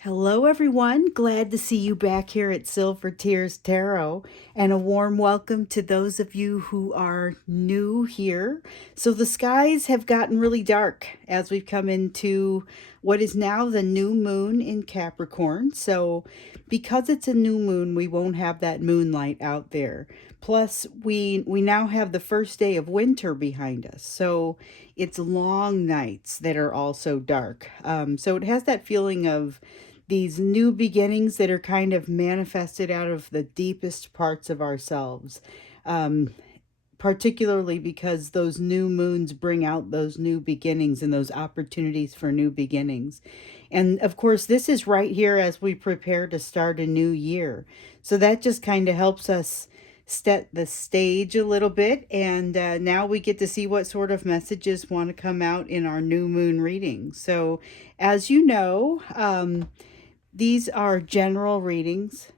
Hello, everyone. Glad to see you back here at Silver Tears Tarot, and a warm welcome to those of you who are new here. So, the skies have gotten really dark as we've come into what is now the new moon in Capricorn. So, because it's a new moon, we won't have that moonlight out there. Plus, we now have the first day of winter behind us. So, it's long nights that are also dark. So, it has that feeling of these new beginnings that are kind of manifested out of the deepest parts of ourselves. Um, Particularly because those new moons bring out those new beginnings and those opportunities for new beginnings. And of course, this is right here as we prepare to start a new year. So that just kind of helps us set the stage a little bit. And now we get to see what sort of messages want to come out in our new moon reading. So, as you know, these are general readings.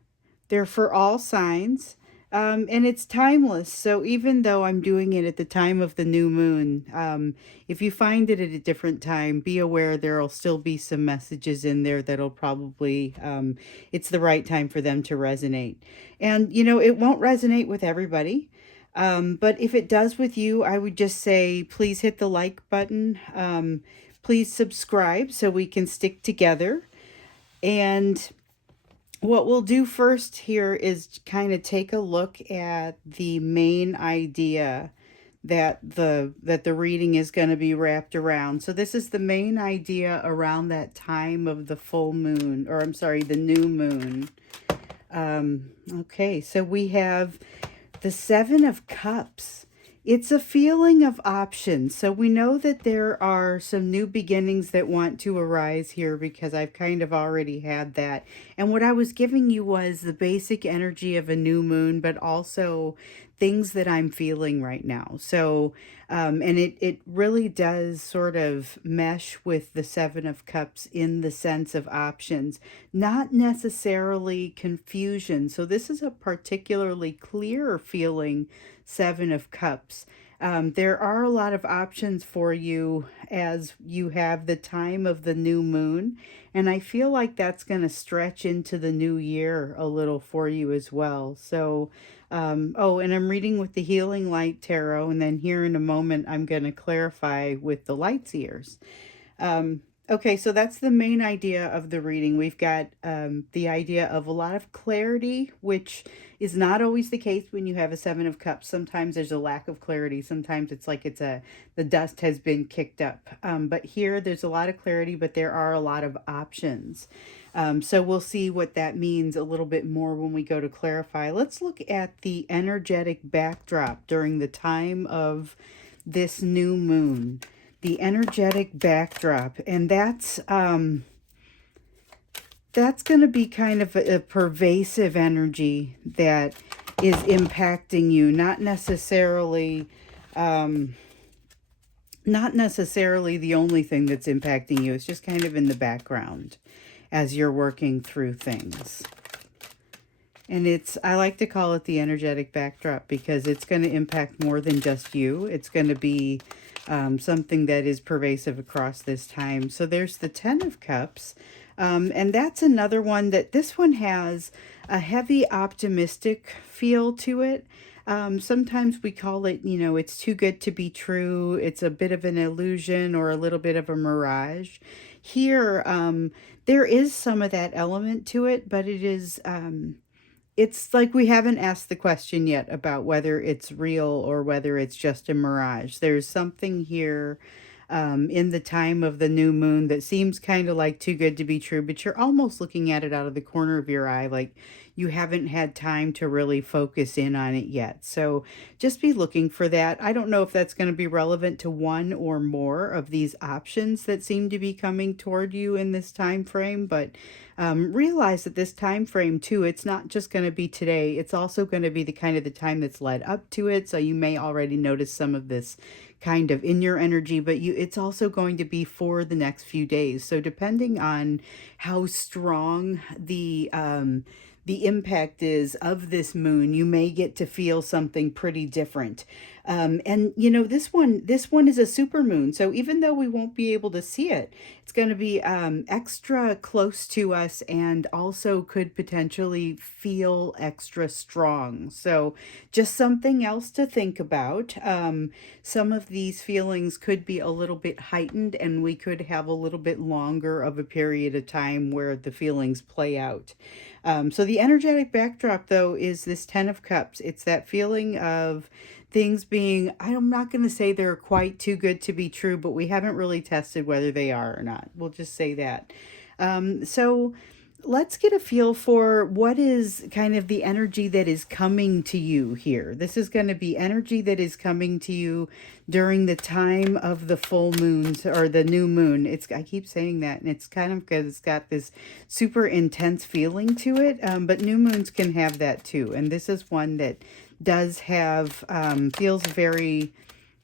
They're for all signs. And it's timeless. So even though I'm doing it at the time of the new moon, if you find it at a different time, be aware there'll still be some messages in there that'll probably, it's the right time for them to resonate. And, it won't resonate with everybody. But if it does with you, I would just say please hit the like button. Please subscribe so we can stick together. And what we'll do first here is kind of take a look at the main idea that the reading is going to be wrapped around. So this is the main idea around that time of the full moon, or I'm sorry, the new moon. Okay, so we have the Seven of Cups. It's a feeling of options. So we know that there are some new beginnings that want to arise here because I've kind of already had that. And what I was giving you was the basic energy of a new moon, but also things that I'm feeling right now. So, and it really does sort of mesh with the Seven of Cups in the sense of options, not necessarily confusion. So this is a particularly clear feeling Seven of Cups. There are a lot of options for you as you have the time of the new moon. And I feel like that's going to stretch into the new year a little for you as well. So, oh, and I'm reading with the Healing Light Tarot. And then here in a moment, I'm going to clarify with the Light's Ears. Okay, so that's the main idea of the reading. We've got the idea of a lot of clarity, which is not always the case when you have a Seven of Cups. Sometimes there's a lack of clarity. Sometimes it's like the dust has been kicked up. But here there's a lot of clarity, but there are a lot of options. So we'll see what that means a little bit more when we go to clarify. Let's look at the energetic backdrop during the time of this new moon. The energetic backdrop, and that's going to be kind of a pervasive energy that is impacting you, not necessarily the only thing that's impacting you. It's just kind of in the background as you're working through things. And I like to call it the energetic backdrop because it's going to impact more than just you. It's going to be something that is pervasive across this time. So there's the Ten of Cups. And that's another one this one has a heavy optimistic feel to it. Sometimes we call it, it's too good to be true. It's a bit of an illusion or a little bit of a mirage. Here, there is some of that element to it, but it's like we haven't asked the question yet about whether it's real or whether it's just a mirage. There's something here in the time of the new moon that seems kind of like too good to be true, but you're almost looking at it out of the corner of your eye, like you haven't had time to really focus in on it yet. So just be looking for that. I don't know if that's going to be relevant to one or more of these options that seem to be coming toward you in this time frame, but realize that this time frame too, it's not just going to be today. It's also going to be the kind of the time that's led up to it. So you may already notice some of this kind of in your energy, but it's also going to be for the next few days. So depending on how strong the impact is of this moon, you may get to feel something pretty different. And you know, this one is a super moon. So even though we won't be able to see it, it's going to be extra close to us and also could potentially feel extra strong. So just something else to think about. Some of these feelings could be a little bit heightened, and we could have a little bit longer of a period of time where the feelings play out. So the energetic backdrop, though, is this Ten of Cups. It's that feeling of things being, I'm not going to say they're quite too good to be true, but we haven't really tested whether they are or not. We'll just say that. So let's get a feel for what is kind of the energy that is coming to you here. This is going to be energy that is coming to you during the time of the full moons or the new moon. I keep saying that, and it's kind of because it's got this super intense feeling to it. But new moons can have that too. And this is one that does have, feels very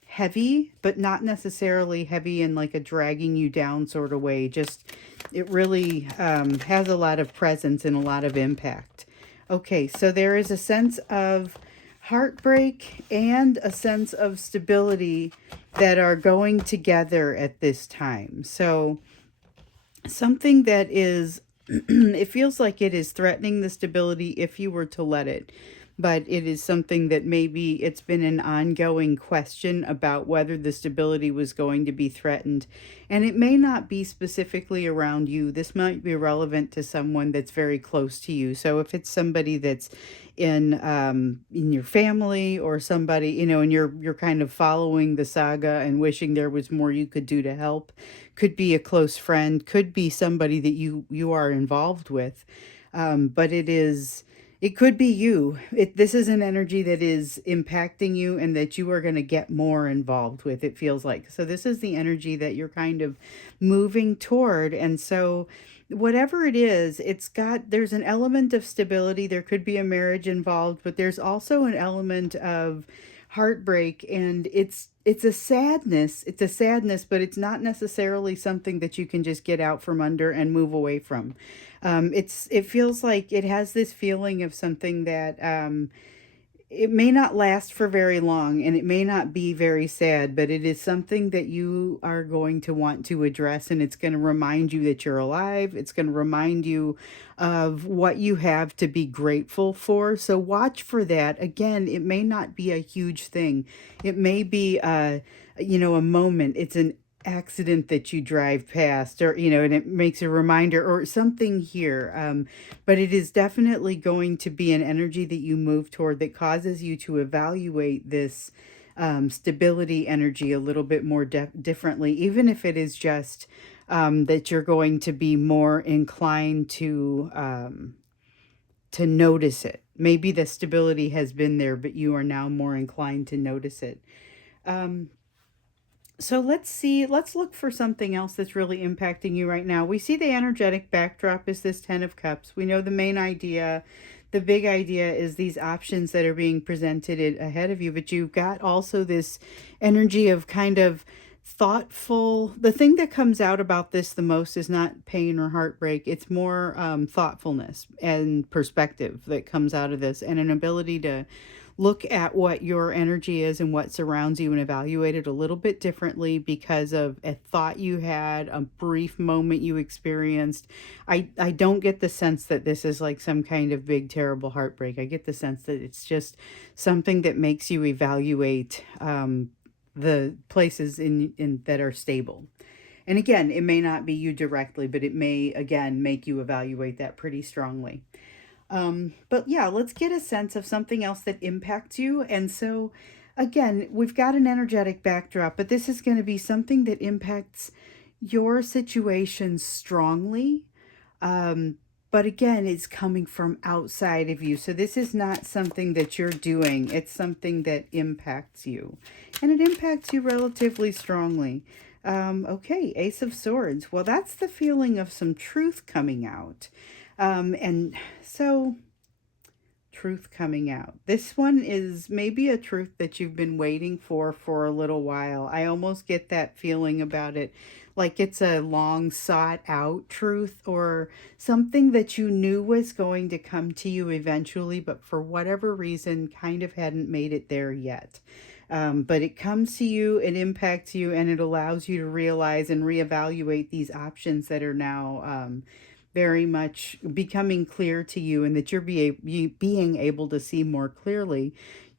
heavy, but not necessarily heavy in like a dragging you down sort of way. Just, it really has a lot of presence and a lot of impact. Okay, so there is a sense of heartbreak and a sense of stability that are going together at this time. So something that is, it feels like it is threatening the stability if you were to let it, but it is something that maybe it's been an ongoing question about whether the stability was going to be threatened. And it may not be specifically around you. This might be relevant to someone that's very close to you. So if it's somebody that's in your family, or somebody, you know, and you're kind of following the saga and wishing there was more you could do to help, could be a close friend, could be somebody that you are involved with. But it could be you. This is an energy that is impacting you and that you are going to get more involved with, it feels like. So this is the energy that you're kind of moving toward. And so whatever it is, there's an element of stability. There could be a marriage involved, but there's also an element of heartbreak, and it's a sadness. It's a sadness, but it's not necessarily something that you can just get out from under and move away from. It feels like it has this feeling of something that it may not last for very long, and it may not be very sad, but it is something that you are going to want to address, and it's going to remind you that you're alive. It's going to remind you of what you have to be grateful for. So watch for that. Again, it may not be a huge thing. It may be a moment. It's an accident that you drive past, or and it makes a reminder or something here, but it is definitely going to be an energy that you move toward that causes you to evaluate this stability energy a little bit more differently, even if it is just that you're going to be more inclined to notice it. Maybe the stability has been there, but you are now more inclined to notice it. So let's look for something else that's really impacting you right now. We see the energetic backdrop is this Ten of Cups. We know the main idea, the big idea is these options that are being presented ahead of you, but you've got also this energy of kind of thoughtful. The thing that comes out about this the most is not pain or heartbreak. It's more thoughtfulness and perspective that comes out of this, and an ability to look at what your energy is and what surrounds you and evaluate it a little bit differently because of a thought you had, a brief moment you experienced. I don't get the sense that this is like some kind of big, terrible heartbreak. I get the sense that it's just something that makes you evaluate the places in that are stable. And again, it may not be you directly, but it may, again, make you evaluate that pretty strongly. But yeah, let's get a sense of something else that impacts you. And so, again, we've got an energetic backdrop, but this is going to be something that impacts your situation strongly. But again, it's coming from outside of you. So this is not something that you're doing. It's something that impacts you. And it impacts you relatively strongly. Okay, Ace of Swords. Well, that's the feeling of some truth coming out. And so, truth coming out. This one is maybe a truth that you've been waiting for a little while. I almost get that feeling about it, like it's a long sought out truth, or something that you knew was going to come to you eventually, but for whatever reason kind of hadn't made it there yet. But it comes to you, it impacts you, and it allows you to realize and reevaluate these options that are now very much becoming clear to you, and that you being able to see more clearly.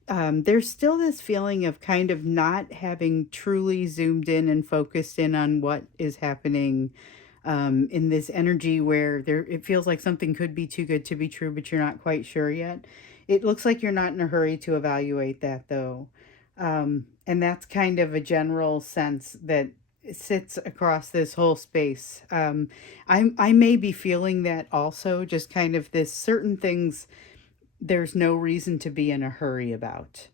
There's still this feeling of kind of not having truly zoomed in and focused in on what is happening in this energy, where it feels like something could be too good to be true, but you're not quite sure yet. It looks like you're not in a hurry to evaluate that, though. And that's kind of a general sense that sits across this whole space. I may be feeling that also, just kind of this certain things there's no reason to be in a hurry about.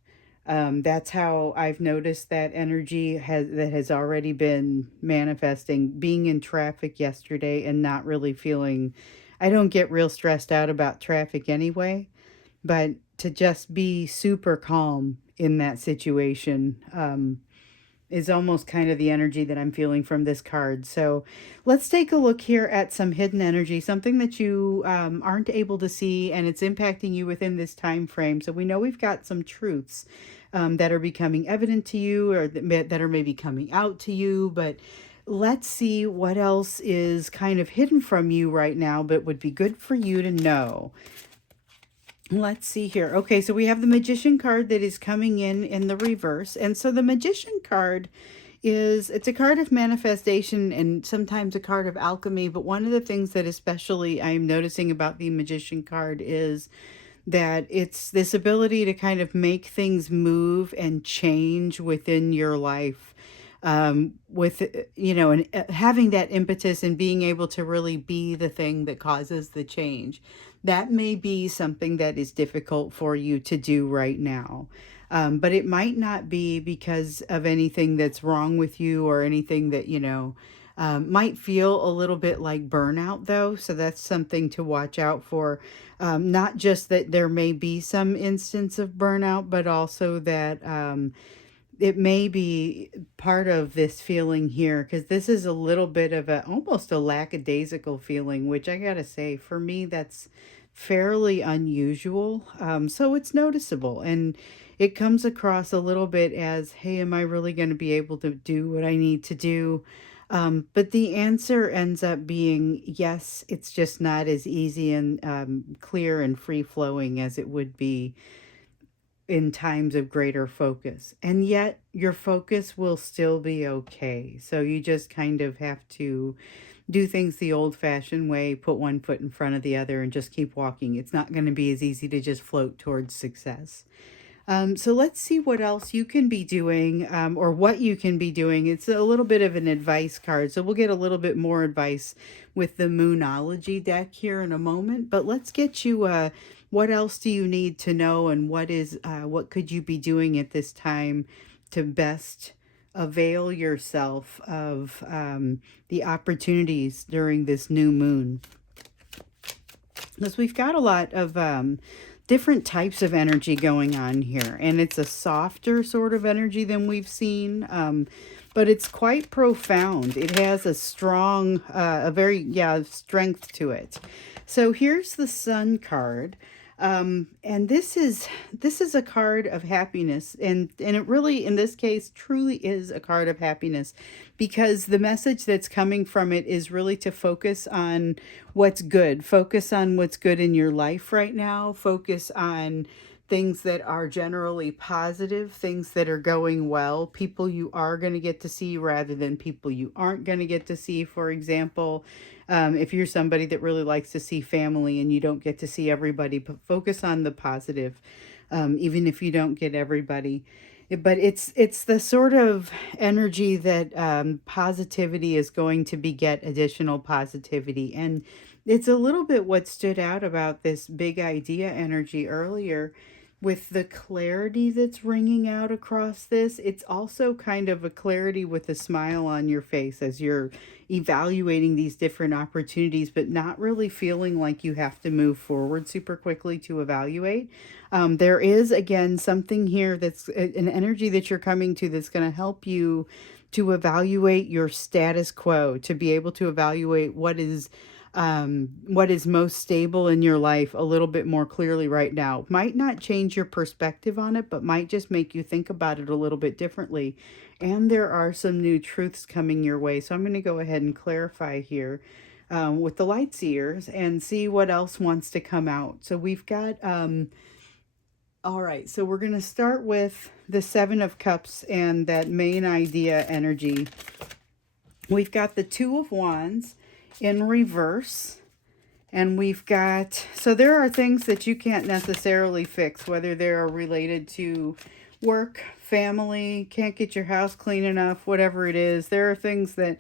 That's how I've noticed that energy has already been manifesting. Being in traffic yesterday and not really feeling, I don't get real stressed out about traffic anyway, but to just be super calm in that situation is almost kind of the energy that I'm feeling from this card. So let's take a look here at some hidden energy, something that you aren't able to see, and it's impacting you within this time frame. So we know we've got some truths that are becoming evident to you, or that are maybe coming out to you, but let's see what else is kind of hidden from you right now, but would be good for you to know. Let's see here. Okay, so we have the Magician card that is coming in the reverse. And so the Magician card it's a card of manifestation and sometimes a card of alchemy. But one of the things that especially I'm noticing about the Magician card is that it's this ability to kind of make things move and change within your life, with and having that impetus and being able to really be the thing that causes the change. That may be something that is difficult for you to do right now. But it might not be because of anything that's wrong with you, or anything that might feel a little bit like burnout, though. So that's something to watch out for. Not just that there may be some instance of burnout, but also that it may be part of this feeling here, because this is a little bit of almost a lackadaisical feeling, which I gotta say, for me, that's fairly unusual. So it's noticeable, and it comes across a little bit as, hey, am I really going to be able to do what I need to do? But the answer ends up being yes. It's just not as easy and clear and free flowing as it would be in times of greater focus. And yet your focus will still be okay. So you just kind of have to do things the old fashioned way, put one foot in front of the other, and just keep walking. It's not going to be as easy to just float towards success. So let's see what else you can be doing, or what you can be doing. It's a little bit of an advice card, so we'll get a little bit more advice with the Moonology deck here in a moment. But let's get you, what else do you need to know, and what could you be doing at this time to best avail yourself of the opportunities during this new moon? Because we've got a lot of different types of energy going on here, and it's a softer sort of energy than we've seen, but it's quite profound. It has a strong, strength to it. So here's the Sun card. And this is a card of happiness, and it really, in this case, truly is a card of happiness, because the message that's coming from it is really to focus on what's good. Focus on what's good in your life right now. Focus on things that are generally positive, things that are going well, people you are going to get to see rather than people you aren't going to get to see. For example, if you're somebody that really likes to see family and you don't get to see everybody, but focus on the positive, even if you don't get everybody. But it's the sort of energy that positivity is going to beget additional positivity. And it's a little bit what stood out about this big idea energy earlier, with the clarity that's ringing out across this. It's also kind of a clarity with a smile on your face as you're evaluating these different opportunities, but not really feeling like you have to move forward super quickly to evaluate. There is, again, something here that's an energy that you're coming to that's going to help you to evaluate your status quo, to be able to evaluate what is what is most stable in your life a little bit more clearly right now. Might not change your perspective on it, but might just make you think about it a little bit differently. And there are some new truths coming your way. So I'm going to go ahead and clarify here with the light seers and see what else wants to come out. So we've got, all right, so we're going to start with the Seven of Cups and that main idea energy. We've got the Two of Wands in reverse. And we've got, so there are things that you can't necessarily fix, whether they're related to work, family, can't get your house clean enough, whatever it is. There are things that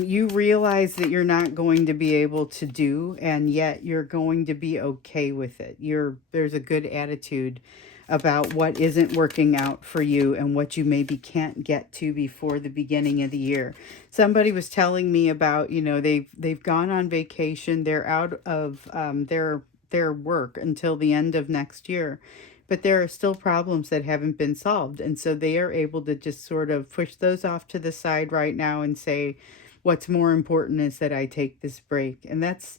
you realize that you're not going to be able to do, and yet you're going to be okay with it. There's a good attitude about what isn't working out for you and what you maybe can't get to before the beginning of the year. Somebody was telling me about, they've gone on vacation. They're out of their work until the end of next year. But there are still problems that haven't been solved. And so they are able to just sort of push those off to the side right now and say, what's more important is that I take this break. And that's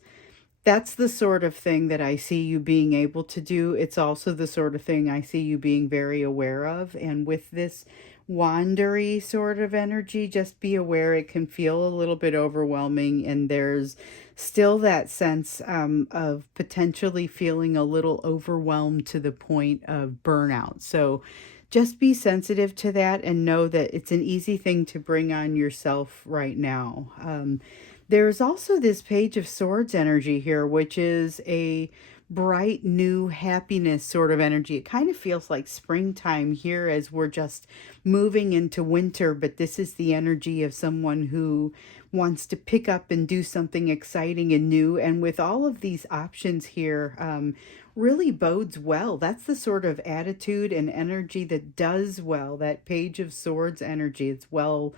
the sort of thing that I see you being able to do. It's also the sort of thing I see you being very aware of. And with this wandery sort of energy, just be aware it can feel a little bit overwhelming. And there's still that sense of potentially feeling a little overwhelmed to the point of burnout. So just be sensitive to that and know that it's an easy thing to bring on yourself right now. There's also this Page of Swords energy here, which is a bright, new happiness sort of energy. It kind of feels like springtime here as we're just moving into winter, but this is the energy of someone who wants to pick up and do something exciting and new. And with all of these options here, really bodes well. That's the sort of attitude and energy that does well, that Page of Swords energy. It's well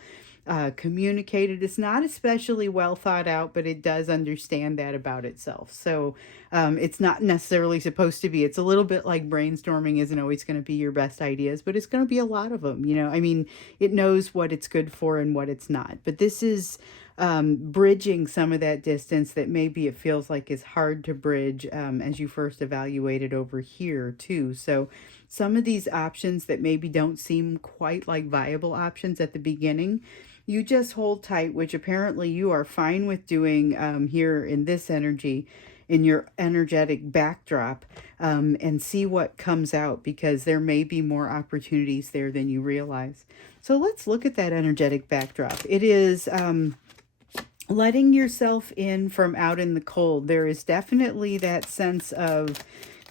communicated. It's not especially well thought out, but it does understand that about itself. So it's not necessarily supposed to be. It's a little bit like brainstorming isn't always going to be your best ideas, but it's going to be a lot of them. I mean, it knows what it's good for and what it's not. But this is bridging some of that distance that maybe it feels like is hard to bridge as you first evaluate it over here too. So some of these options that maybe don't seem quite like viable options at the beginning, you just hold tight, which apparently you are fine with doing here in this energy, in your energetic backdrop, and see what comes out, because there may be more opportunities there than you realize. So let's look at that energetic backdrop. It is letting yourself in from out in the cold. There is definitely that sense of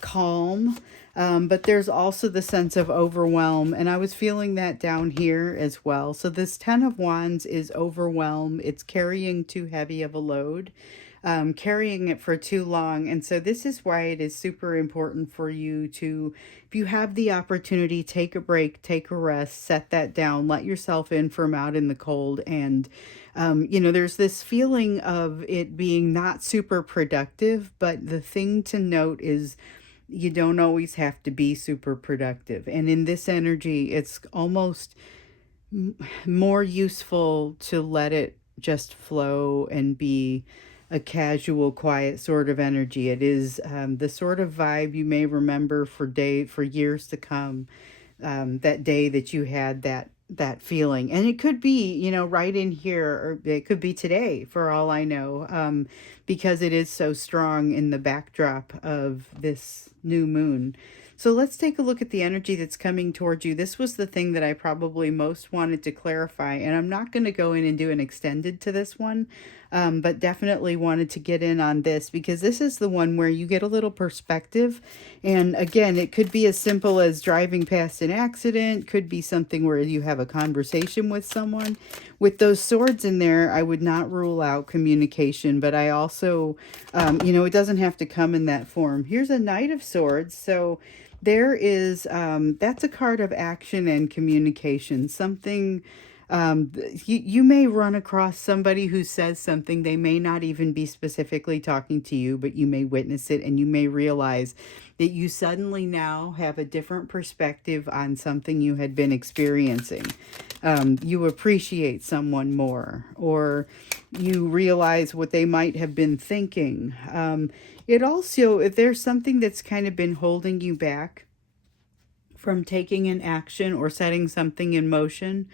calm, but there's also the sense of overwhelm, and I was feeling that down here as well. So this Ten of Wands is overwhelm. It's carrying too heavy of a load, carrying it for too long. And so this is why it is super important for you to, if you have the opportunity, take a break, take a rest, set that down, let yourself in from out in the cold. And there's this feeling of it being not super productive, but the thing to note is you don't always have to be super productive. And in this energy, it's almost more useful to let it just flow and be a casual, quiet sort of energy. It is the sort of vibe you may remember for years to come. That day that you had that feeling, and it could be right in here, or it could be today for all I know, because it is so strong in the backdrop of this new moon. So let's take a look at the energy that's coming towards you. This was the thing that I probably most wanted to clarify, and I'm not going to go in and do an extended to this one, but definitely wanted to get in on this, because this is the one where you get a little perspective. And again, it could be as simple as driving past an accident, could be something where you have a conversation with someone. With those swords in there, I would not rule out communication, but I also, it doesn't have to come in that form. Here's a Knight of Swords. So there is, that's a card of action and communication, something You may run across somebody who says something. They may not even be specifically talking to you, but you may witness it and you may realize that you suddenly now have a different perspective on something you had been experiencing. You appreciate someone more, or you realize what they might have been thinking. It also, if there's something that's kind of been holding you back from taking an action or setting something in motion,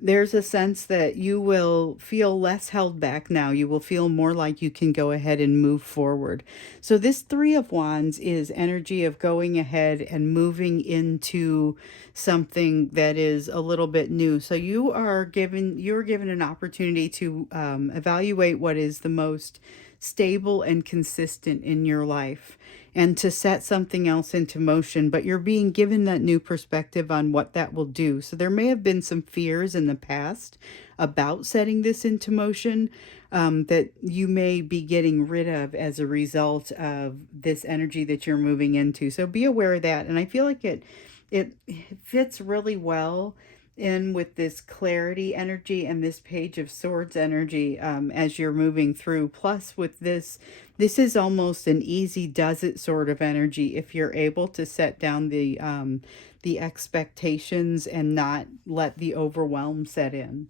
there's a sense that you will feel less held back now. You will feel more like you can go ahead and move forward. So this Three of Wands is energy of going ahead and moving into something that is a little bit new. So you're given an opportunity to evaluate what is the most stable and consistent in your life, and to set something else into motion, but you're being given that new perspective on what that will do. So there may have been some fears in the past about setting this into motion, that you may be getting rid of as a result of this energy that you're moving into. So be aware of that. And I feel like it fits really well in with this clarity energy and this Page of Swords energy, as you're moving through. Plus, with this is almost an easy does it sort of energy if you're able to set down the expectations and not let the overwhelm set in.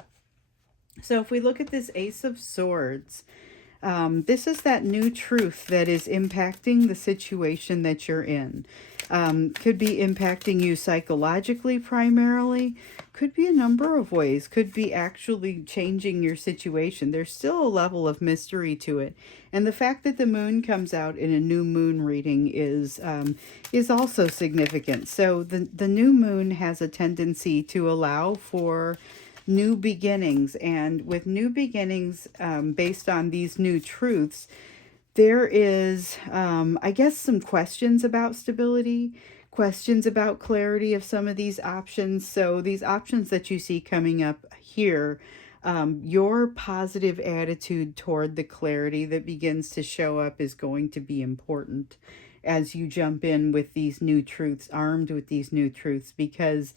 So if we look at this Ace of Swords, this is that new truth that is impacting the situation that you're in. Could be impacting you psychologically primarily. Could be a number of ways. Could be actually changing your situation. There's still a level of mystery to it. And the fact that the moon comes out in a new moon reading is also significant. So the new moon has a tendency to allow for new beginnings. And with new beginnings, based on these new truths, there is, I guess, some questions about stability, questions about clarity of some of these options. So these options that you see coming up here, your positive attitude toward the clarity that begins to show up is going to be important as you jump in with these new truths, armed with these new truths, because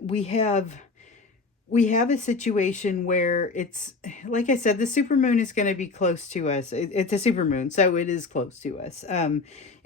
we have a situation where it's, like I said, the supermoon is going to be close to us. It's a supermoon, so it is close to us.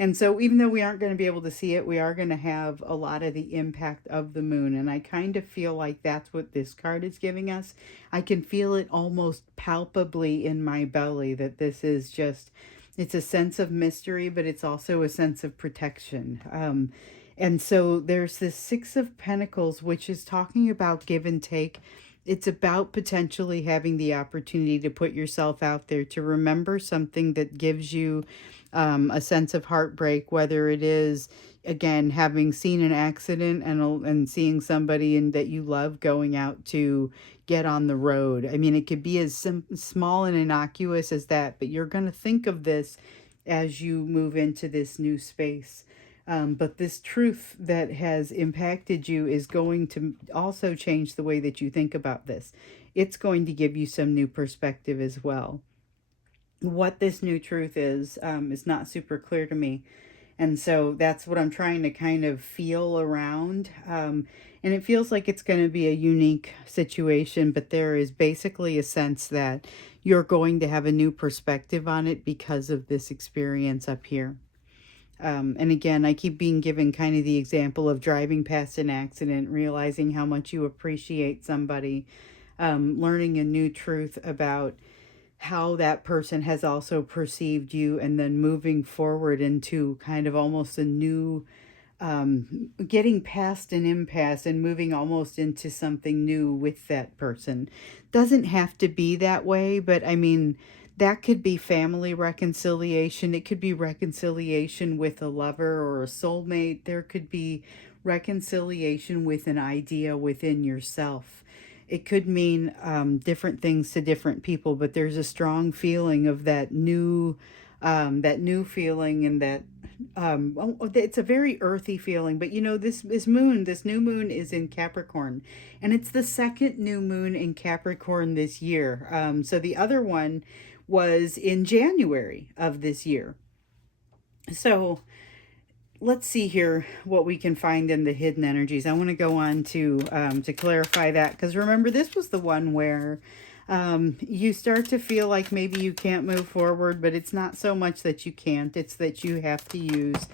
And so even though we aren't going to be able to see it, we are going to have a lot of the impact of the moon. And I kind of feel like that's what this card is giving us. I can feel it almost palpably in my belly that this is just, it's a sense of mystery, but it's also a sense of protection. And so there's this Six of Pentacles, which is talking about give and take. It's about potentially having the opportunity to put yourself out there, to remember something that gives you a sense of heartbreak, whether it is, again, having seen an accident and seeing somebody that you love going out to get on the road. I mean, it could be as small and innocuous as that, but you're going to think of this as you move into this new space. But this truth that has impacted you is going to also change the way that you think about this. It's going to give you some new perspective as well. What this new truth is not super clear to me. And so that's what I'm trying to kind of feel around. And it feels like it's going to be a unique situation, but there is basically a sense that you're going to have a new perspective on it because of this experience up here. And again, I keep being given kind of the example of driving past an accident, realizing how much you appreciate somebody, learning a new truth about how that person has also perceived you, and then moving forward into kind of almost a new, getting past an impasse and moving almost into something new with that person. Doesn't have to be that way, but I mean, that could be family reconciliation. It could be reconciliation with a lover or a soulmate. There could be reconciliation with an idea within yourself. It could mean different things to different people, but there's a strong feeling of that new feeling, and that it's a very earthy feeling. But you know, this new moon is in Capricorn, and it's the second new moon in Capricorn this year. So the other one was in January of this year. So let's see here what we can find in the hidden energies. I want to go on to clarify that, because remember, this was the one where you start to feel like maybe you can't move forward, but it's not so much that you can't, it's that you have to use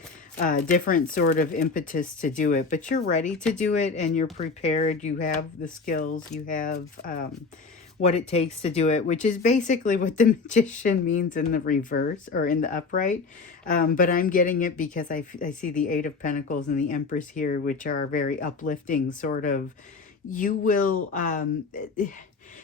different sort of impetus to do it. But you're ready to do it, and you're prepared. You have the skills, you have what it takes to do it, which is basically what the magician means in the reverse or in the upright. But I'm getting it because I see the Eight of Pentacles and the Empress here, which are very uplifting sort of. You will,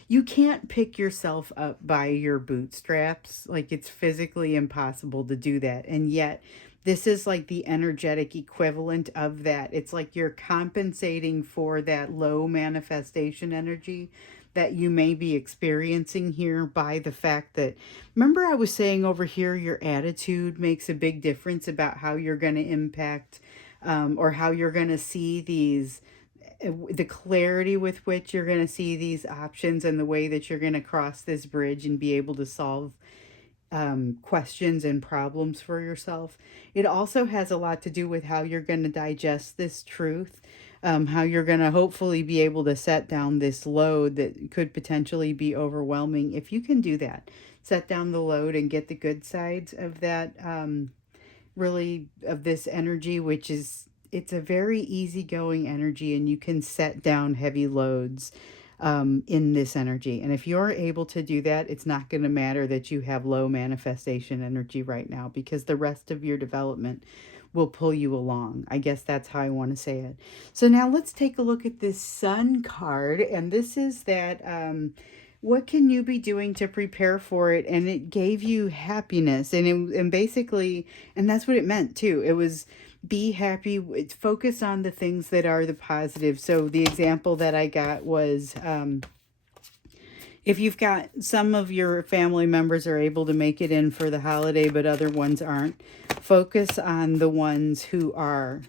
you can't pick yourself up by your bootstraps. Like, it's physically impossible to do that. And yet, this is like the energetic equivalent of that. It's like you're compensating for that low manifestation energy that you may be experiencing here by the fact that, remember I was saying over here, your attitude makes a big difference about how you're going to impact or how you're going to see these, the clarity with which you're going to see these options, and the way that you're going to cross this bridge and be able to solve questions and problems for yourself. It also has a lot to do with how you're going to digest this truth, how you're going to hopefully be able to set down this load that could potentially be overwhelming. If you can do that, set down the load and get the good sides of that, really, of this energy, which is, it's a very easygoing energy, and you can set down heavy loads in this energy. And if you're able to do that, it's not going to matter that you have low manifestation energy right now, because the rest of your development will pull you along. I guess that's how I want to say it. So now let's take a look at this Sun card. And this is that, what can you be doing to prepare for it? And it gave you happiness. And basically, and that's what it meant too. It was, be happy, focus on the things that are the positive. So the example that I got was, if you've got some of your family members are able to make it in for the holiday, but other ones aren't, focus on the ones who are.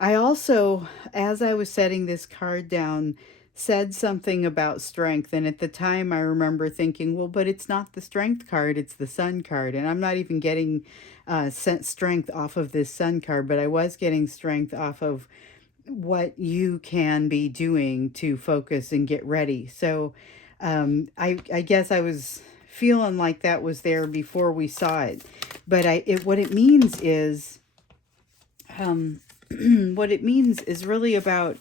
I also, as I was setting this card down, said something about strength. And at the time, I remember thinking, well, but it's not the strength card, it's the Sun card. And I'm not even getting strength off of this Sun card, but I was getting strength off of what you can be doing to focus and get ready. So I guess I was feeling like that was there before we saw it. But what it means is, what it means is really about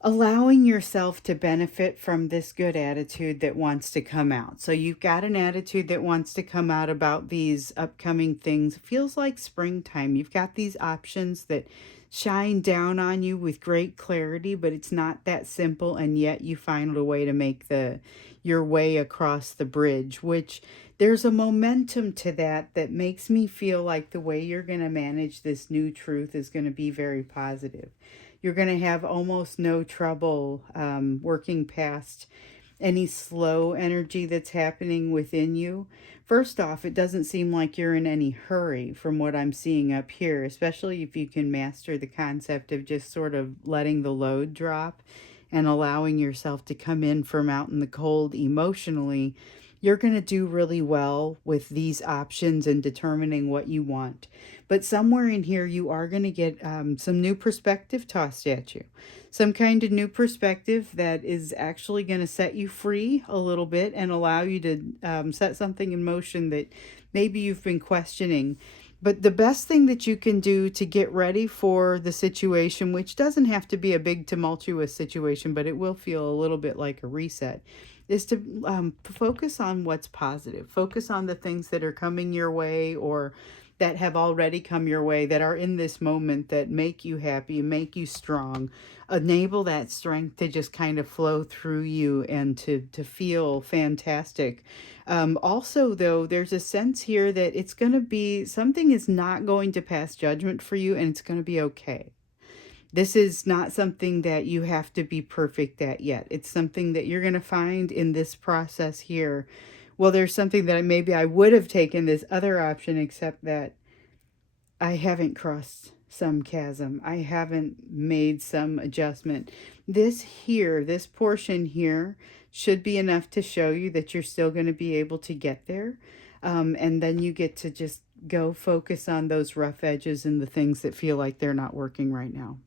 allowing yourself to benefit from this good attitude that wants to come out. So you've got an attitude that wants to come out about these upcoming things. It feels like springtime. You've got these options that shine down on you with great clarity, but it's not that simple, and yet you find a way to make your way across the bridge, which there's a momentum to that makes me feel like the way you're going to manage this new truth is going to be very positive. You're going to have almost no trouble working past any slow energy that's happening within you. First off, it doesn't seem like you're in any hurry from what I'm seeing up here, especially if you can master the concept of just sort of letting the load drop and allowing yourself to come in from out in the cold emotionally. You're going to do really well with these options and determining what you want. But somewhere in here, you are going to get some new perspective tossed at you. Some kind of new perspective that is actually going to set you free a little bit and allow you to set something in motion that maybe you've been questioning. But the best thing that you can do to get ready for the situation, which doesn't have to be a big tumultuous situation, but it will feel a little bit like a reset, is to focus on what's positive. Focus on the things that are coming your way, or that have already come your way, that are in this moment, that make you happy, make you strong. Enable that strength to just kind of flow through you and to feel fantastic. Also, though, there's a sense here that it's going to be, something is not going to pass judgment for you, and it's going to be okay. This is not something that you have to be perfect at yet. It's something that you're going to find in this process here. Well, there's something that maybe I would have taken this other option, except that I haven't crossed some chasm. I haven't made some adjustment. This here, this portion here, should be enough to show you that you're still going to be able to get there. And then you get to just go focus on those rough edges and the things that feel like they're not working right now.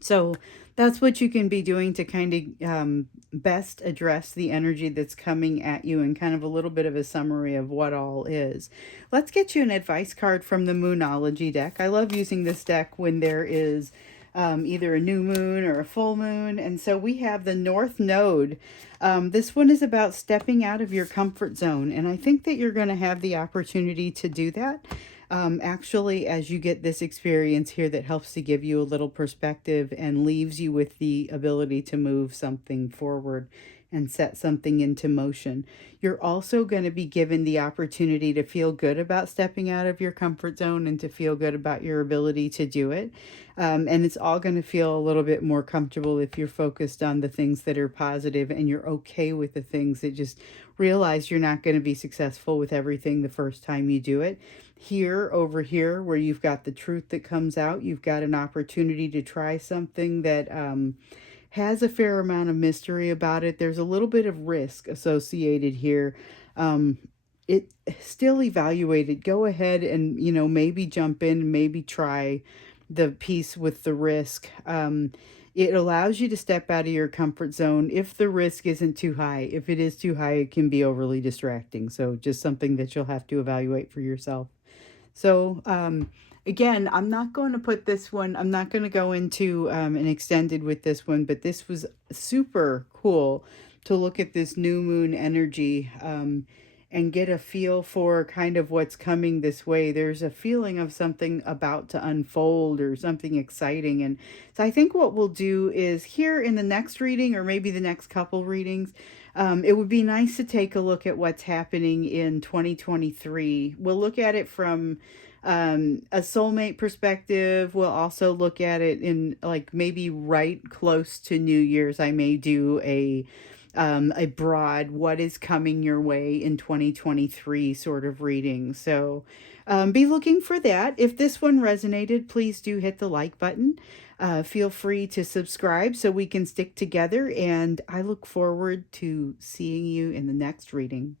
So that's what you can be doing to kind of best address the energy that's coming at you, and kind of a little bit of a summary of what all is. Let's get you an advice card from the Moonology deck. I love using this deck when there is either a new moon or a full moon. And so we have the North Node. This one is about stepping out of your comfort zone. And I think that you're going to have the opportunity to do that. Actually, as you get this experience here that helps to give you a little perspective and leaves you with the ability to move something forward and set something into motion. You're also going to be given the opportunity to feel good about stepping out of your comfort zone and to feel good about your ability to do it. And it's all going to feel a little bit more comfortable if you're focused on the things that are positive and you're okay with the things that just realize you're not going to be successful with everything the first time you do it. Here, over here, where you've got the truth that comes out, you've got an opportunity to try something that has a fair amount of mystery about it. There's a little bit of risk associated here. It still evaluated. Go ahead and, maybe jump in, maybe try the piece with the risk. It allows you to step out of your comfort zone if the risk isn't too high. If it is too high, it can be overly distracting. So just something that you'll have to evaluate for yourself. So, again, I'm not going to put this one, I'm not going to go into an extended with this one, but this was super cool to look at this new moon energy and get a feel for kind of what's coming this way. There's a feeling of something about to unfold or something exciting. And so I think what we'll do is here in the next reading, or maybe the next couple readings, it would be nice to take a look at what's happening in 2023. We'll look at it from a soulmate perspective. We'll also look at it in like maybe right close to New Year's. I may do a broad what is coming your way in 2023 sort of reading. So be looking for that. If this one resonated, please do hit the like button. Feel free to subscribe so we can stick together, and I look forward to seeing you in the next reading.